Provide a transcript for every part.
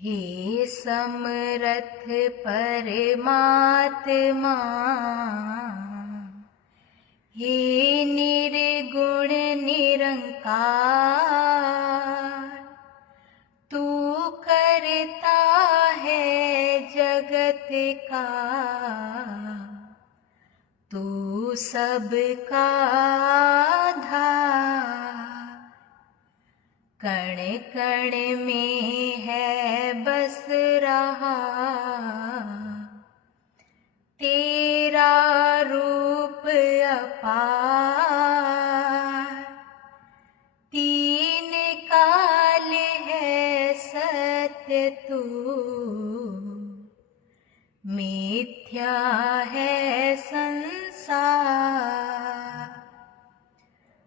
हे समरथ परमात्मा, हे निर्गुण निरंकार, तू करता है जगत का, तू सबका आधार। कण कण में है बस रहा तेरा रूप अपार। तीन काल है सत्य तू, मिथ्या है संसार।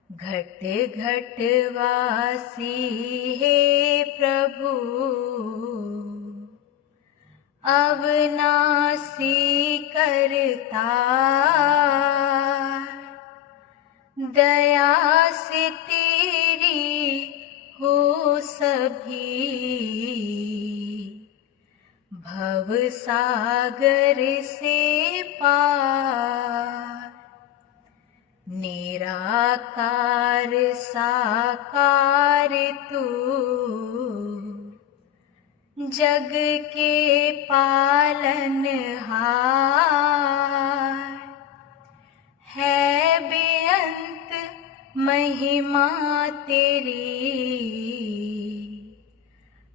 घट घट वासी हे प्रभु, अविनाशी करतार। दया से तेरी हो सभी भव सागर से पार। निराकार साकार तू, जग के पालनहार। है बेअंत महिमा तेरी,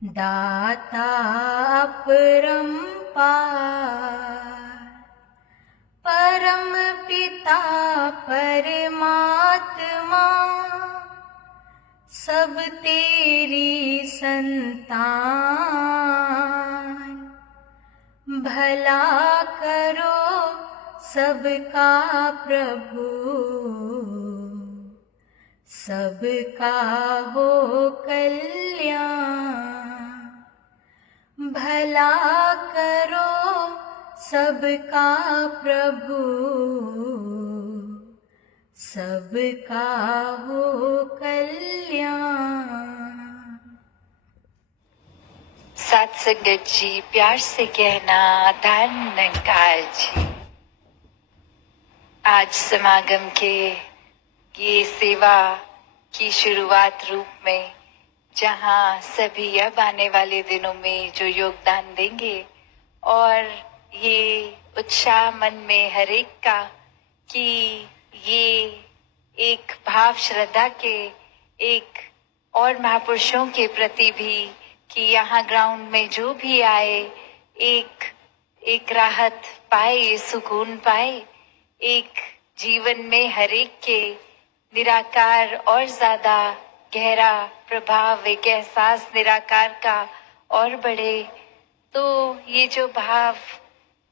दाता अपरंपार। परम पिता परमात्मा, सब तेरी संतान। भला करो सबका प्रभु, सबका हो कल्याण। भला करो सबका प्रभु, सबका हो कल्याण। साथ संगत जी, प्यार से कहना धन निरंकार जी। आज समागम के ये सेवा की शुरुआत रूप में, जहां सभी अब आने वाले दिनों में जो योगदान देंगे और ये उत्साह मन में हर एक का कि ये एक भाव श्रद्धा के एक और महापुरुषों के प्रति भी कि यहाँ ग्राउंड में जो भी आए एक राहत पाए, सुकून पाए। एक जीवन में हर एक के निराकार और ज्यादा गहरा प्रभाव, एक एहसास निराकार का और बढ़े। तो ये जो भाव,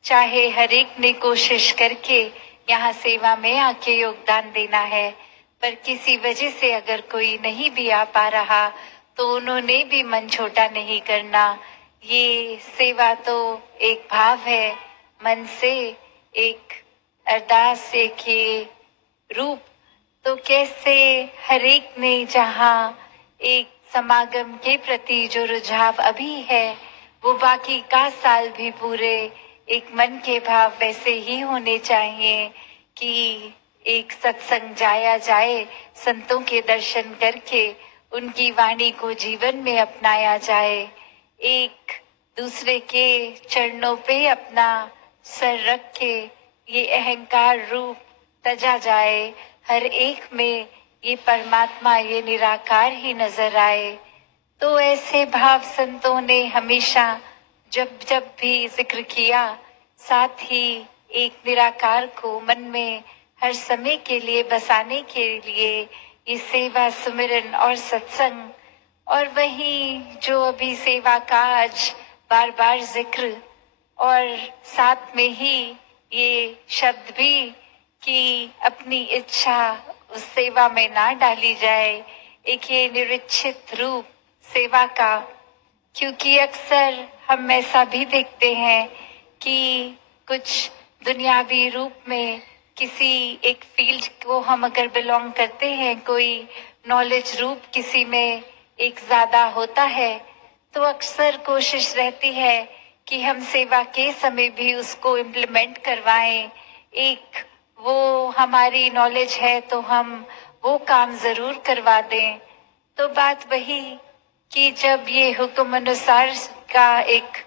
चाहे हर एक ने कोशिश करके यहाँ सेवा में आके योगदान देना है, पर किसी वजह से अगर कोई नहीं भी आ पा रहा तो उन्होंने भी मन छोटा नहीं करना। ये सेवा तो एक भाव है, मन से एक अरदास, एक ये रूप। तो कैसे हर एक ने जहाँ एक समागम के प्रति जो रुझाव अभी है वो बाकी का साल भी पूरे एक मन के भाव वैसे ही होने चाहिए कि एक सत्संग जाया जाए, संतों के दर्शन करके उनकी वाणी को जीवन में अपनाया जाए। एक दूसरे के चरणों पे अपना सर रख के ये अहंकार रूप तजा जाए, हर एक में ये परमात्मा, ये निराकार ही नजर आए। तो ऐसे भाव संतों ने हमेशा जब जब भी जिक्र किया, साथ ही एक निराकार को मन में हर समय के लिए बसाने के लिए ये सेवा, सुमिरन और सत्संग, और वहीं जो अभी सेवा का आज बार बार जिक्र, और साथ में ही ये शब्द भी कि अपनी इच्छा उस सेवा में ना डाली जाए, एक ये निरीक्षित रूप सेवा का। क्योंकि अक्सर हम ऐसा भी देखते हैं कि कुछ दुनियावी रूप में किसी एक फील्ड को हम अगर बिलोंग करते हैं, कोई नॉलेज रूप किसी में एक ज्यादा होता है, तो अक्सर कोशिश रहती है कि हम सेवा के समय भी उसको इम्प्लीमेंट करवाएं। एक वो हमारी नॉलेज है तो हम वो काम जरूर करवा दें। तो बात वही कि जब ये हुक्म अनुसार का एक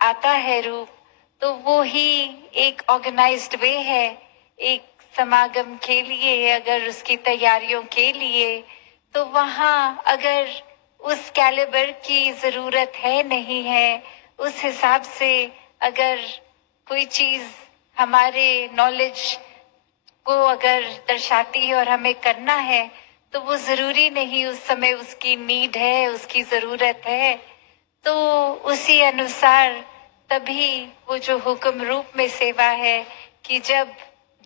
आता है रूप, तो वो ही एक ऑर्गेनाइज्ड वे है एक समागम के लिए। अगर उसकी तैयारियों के लिए, तो वहाँ अगर उस कैलिबर की जरूरत है नहीं है, उस हिसाब से अगर कोई चीज हमारे नॉलेज को अगर दर्शाती है और हमें करना है, तो वो जरूरी नहीं उस समय उसकी नीड है, उसकी जरूरत है। तो उसी अनुसार तभी वो जो हुक्म रूप में सेवा है कि जब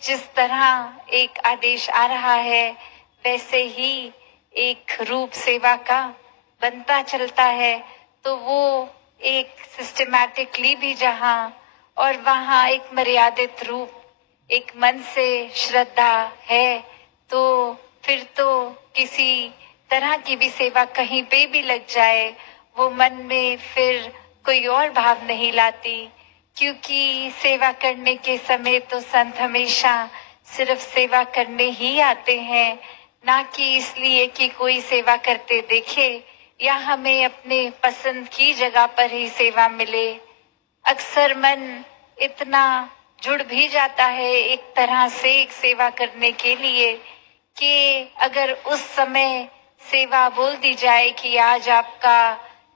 जिस तरह एक आदेश आ रहा है, वैसे ही एक रूप सेवा का बनता चलता है। तो वो एक सिस्टमैटिकली भी जहाँ और वहाँ एक मर्यादित रूप, एक मन से श्रद्धा है, तो फिर तो किसी तरह की भी सेवा कहीं पे भी लग जाए, वो मन में फिर कोई और भाव नहीं लाती। क्योंकि सेवा करने के समय तो संत हमेशा सिर्फ सेवा करने ही आते हैं, ना कि इसलिए कि कोई सेवा करते देखे या हमें अपने पसंद की जगह पर ही सेवा मिले। अक्सर मन इतना जुड़ भी जाता है एक तरह से एक सेवा करने के लिए कि अगर उस समय सेवा बोल दी जाए कि आज आपका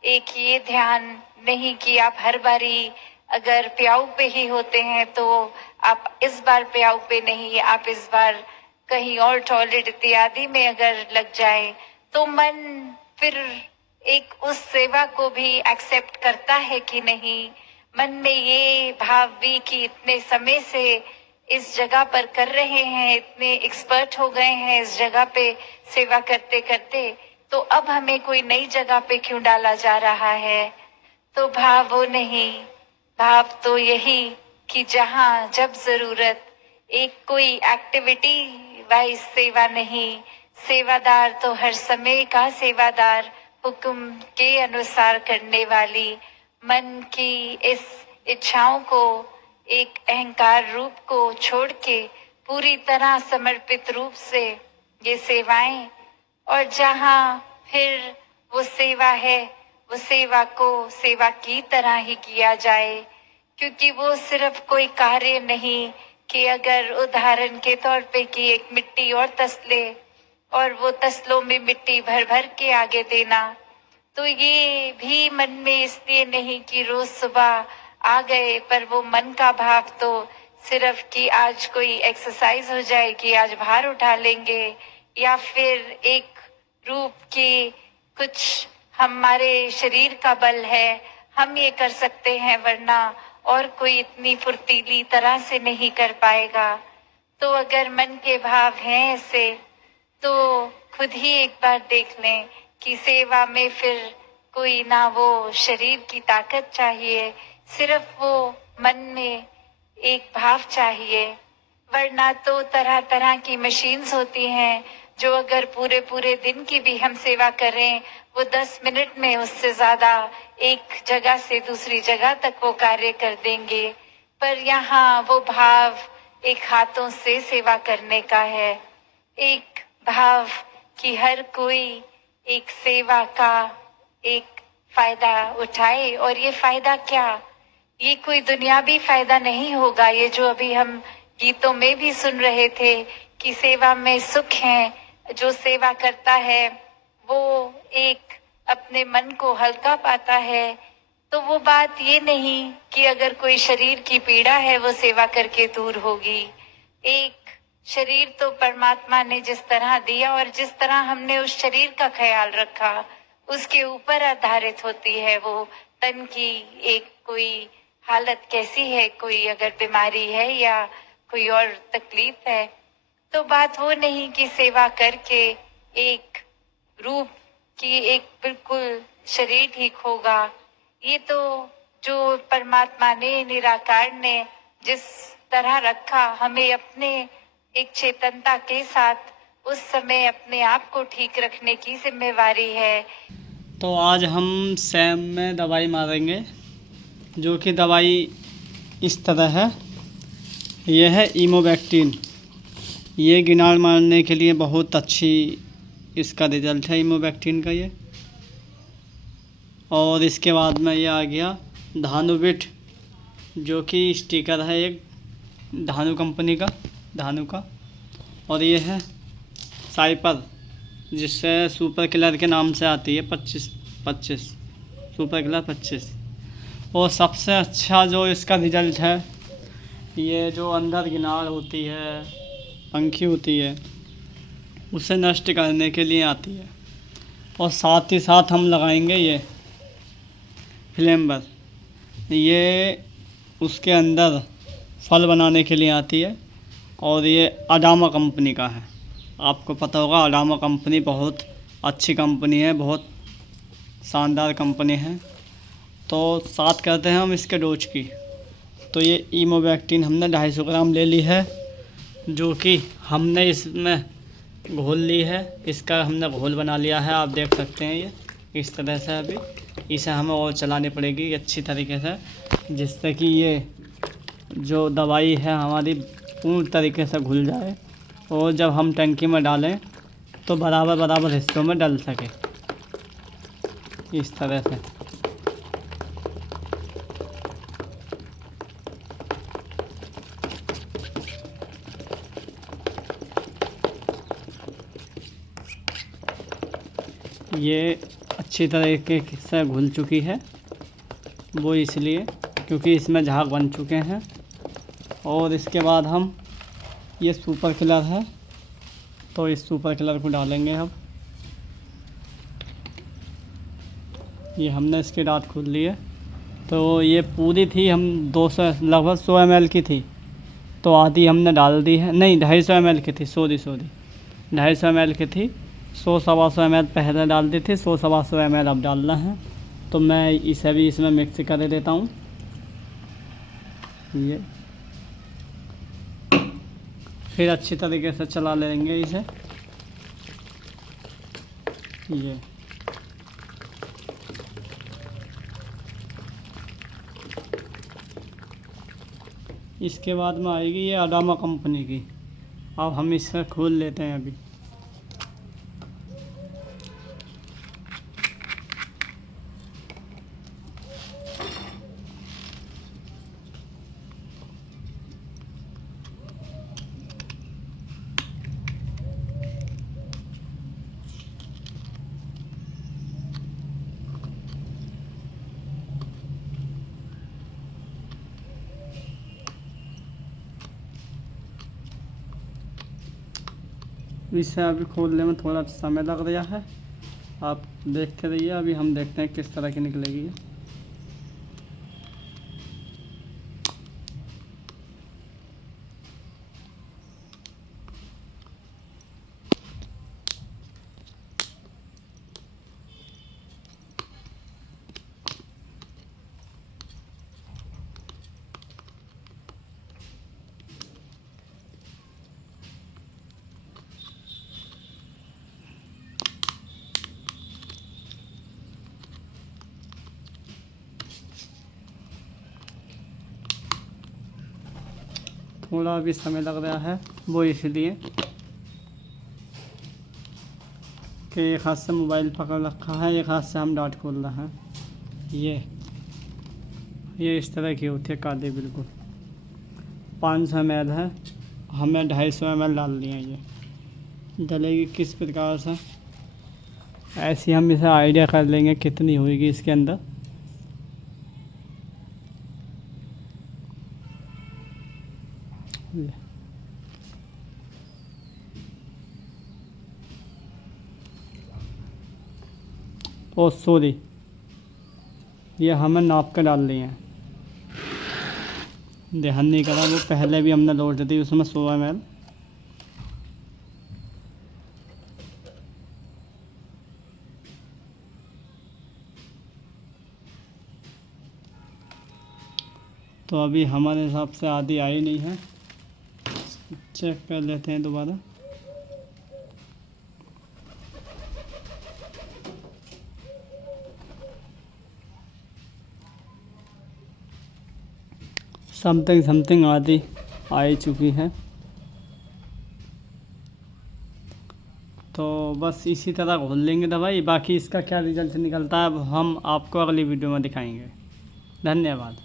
एक ये ध्यान नहीं कि आप हर बारी अगर प्याऊ पे ही होते हैं, तो आप इस बार प्याऊ पे नहीं, आप इस बार कहीं और टॉयलेट इत्यादि में अगर लग जाए, तो मन फिर एक उस सेवा को भी एक्सेप्ट करता है कि नहीं। मन में ये भाव भी कि इतने समय से इस जगह पर कर रहे हैं, इतने एक्सपर्ट हो गए हैं इस जगह पे सेवा करते करते, तो अब हमें कोई नई जगह पे क्यों डाला जा रहा है। तो भाव वो नहीं, भाव तो यही कि जहाँ जब जरूरत, एक कोई एक्टिविटी वाइज सेवा नहीं, सेवादार तो हर समय का सेवादार, हुक्म के अनुसार करने वाली, मन की इस इच्छाओं को, एक अहंकार रूप को छोड़ के पूरी तरह समर्पित रूप से ये सेवाएं। और जहाँ फिर वो सेवा है, वो सेवा को सेवा की तरह ही किया जाए, क्योंकि वो सिर्फ कोई कार्य नहीं कि अगर उदाहरण के तौर पे कि एक मिट्टी और तसले और वो तसलों में मिट्टी भर भर के आगे देना, तो ये भी मन में इसलिए नहीं कि रोज सुबह आ गए, पर वो मन का भाव तो सिर्फ कि आज कोई एक्सरसाइज हो जाए कि आज भार उठा लेंगे, या फिर एक रूप की कुछ हमारे शरीर का बल है, हम ये कर सकते हैं, वरना और कोई इतनी फुर्तीली तरह से नहीं कर पाएगा। तो अगर मन के भाव हैं ऐसे, तो खुद ही एक बार देख लें कि सेवा में फिर कोई ना वो शरीर की ताकत चाहिए, सिर्फ वो मन में एक भाव चाहिए। वरना तो तरह तरह की मशीन्स होती हैं जो अगर पूरे पूरे दिन की भी हम सेवा करें, वो 10 मिनट में उससे ज्यादा एक जगह से दूसरी जगह तक वो कार्य कर देंगे। पर यहाँ वो भाव एक हाथों से सेवा करने का है, एक भाव कि हर कोई एक सेवा का एक फायदा उठाए। और ये फायदा क्या, ये कोई दुनियावी फायदा नहीं होगा, ये जो अभी हम गीतों में भी सुन रहे थे कि सेवा में सुख है, जो सेवा करता है वो एक अपने मन को हल्का पाता है। तो वो बात ये नहीं कि अगर कोई शरीर की पीड़ा है वो सेवा करके दूर होगी। एक शरीर तो परमात्मा ने जिस तरह दिया और जिस तरह हमने उस शरीर का ख्याल रखा, उसके ऊपर आधारित होती है वो तन की एक कोई हालत कैसी है, कोई अगर बीमारी है या कोई और तकलीफ है। तो बात वो नहीं कि सेवा करके एक रूप की एक बिल्कुल शरीर ठीक होगा। ये तो जो परमात्मा ने, निराकार ने जिस तरह रखा, हमें अपने एक चेतनता के साथ उस समय अपने आप को ठीक रखने की जिम्मेवारी है। तो आज हम सैम में दवाई मारेंगे, जो कि दवाई इस तरह है। यह है इमोबैक्टीन। ये गिनार मारने के लिए बहुत अच्छी इसका रिज़ल्ट है इमोबैक्टीन का ये। और इसके बाद में ये आ गया धानुविट, जो कि स्टिकर है एक धानु कंपनी का, धानु का। और ये है साइपर, जिससे सुपर किलर के नाम से आती है 25 सुपर किलर 25। और सबसे अच्छा जो इसका रिज़ल्ट है, ये जो अंदर गिनार होती है, पंखी होती है, उसे नष्ट करने के लिए आती है। और साथ ही साथ हम लगाएंगे ये फ्लेम्बर, ये उसके अंदर फल बनाने के लिए आती है। और ये अडामा कंपनी का है। आपको पता होगा अडामा कंपनी बहुत अच्छी कंपनी है, बहुत शानदार कंपनी है। तो साथ करते हैं हम इसके डोज की। तो ये इमोबैक्टीन हमने 250 ग्राम ले ली है, जो कि हमने इसमें घोल ली है। इसका हमने घोल बना लिया है, आप देख सकते हैं ये इस तरह से। अभी इसे हमें और चलानी पड़ेगी अच्छी तरीके से, जिससे कि ये जो दवाई है हमारी पूर्ण तरीके से घुल जाए और जब हम टंकी में डालें तो बराबर बराबर हिस्सों में डल सके, इस तरह से। ये अच्छी तरीके से घुल चुकी है, वो इसलिए क्योंकि इसमें झाग बन चुके हैं। और इसके बाद हम ये सुपर किलर है, तो इस सुपर किलर को डालेंगे अब। ये हमने इसकी डाट खोल ली है। तो ये पूरी थी, हम 200 लगभग 100 ml की थी, तो आधी हमने डाल दी है। नहीं, 250 ml की थी, सॉरी 250 ml की थी। 100-125 ml पहले डाल दी थी, 100-125 ml अब डालना है। तो मैं इसे भी इसमें मिक्स कर देता हूँ। ये फिर अच्छी तरीके से चला लेंगे इसे। ये इसके बाद में आएगी ये अडामा कंपनी की। अब हम इसे खोल लेते हैं अभी। इसे अभी खोलने में थोड़ा समय लग रहा है, आप देखते रहिए। अभी हम देखते हैं किस तरह की निकलेगी ये। थोड़ा अभी समय लग रहा है, वो इसलिए कि एक हाथ से मोबाइल पकड़ रखा है, एक हाथ से हम डाट खोल रहे हैं। ये इस तरह की होती है काली, बिल्कुल 500 ml है, हमें 250 ml डाल दिए। ये डलेगी किस प्रकार से, ऐसे हम इसे आइडिया कर लेंगे कितनी होगी इसके अंदर। ओ सॉरी, ये हमें नाप कर डाल लिए हैं, ध्यान नहीं करा। वो पहले भी हमने लोड दी उसमें 100 ml। तो अभी हमारे हिसाब से आधी आई नहीं है, चेक कर लेते हैं दोबारा। समथिंग समथिंग आदि आ ही चुकी है। तो बस इसी तरह घोल लेंगे दवाई, बाकी इसका क्या रिजल्ट निकलता है अब हम आपको अगली वीडियो में दिखाएंगे। धन्यवाद।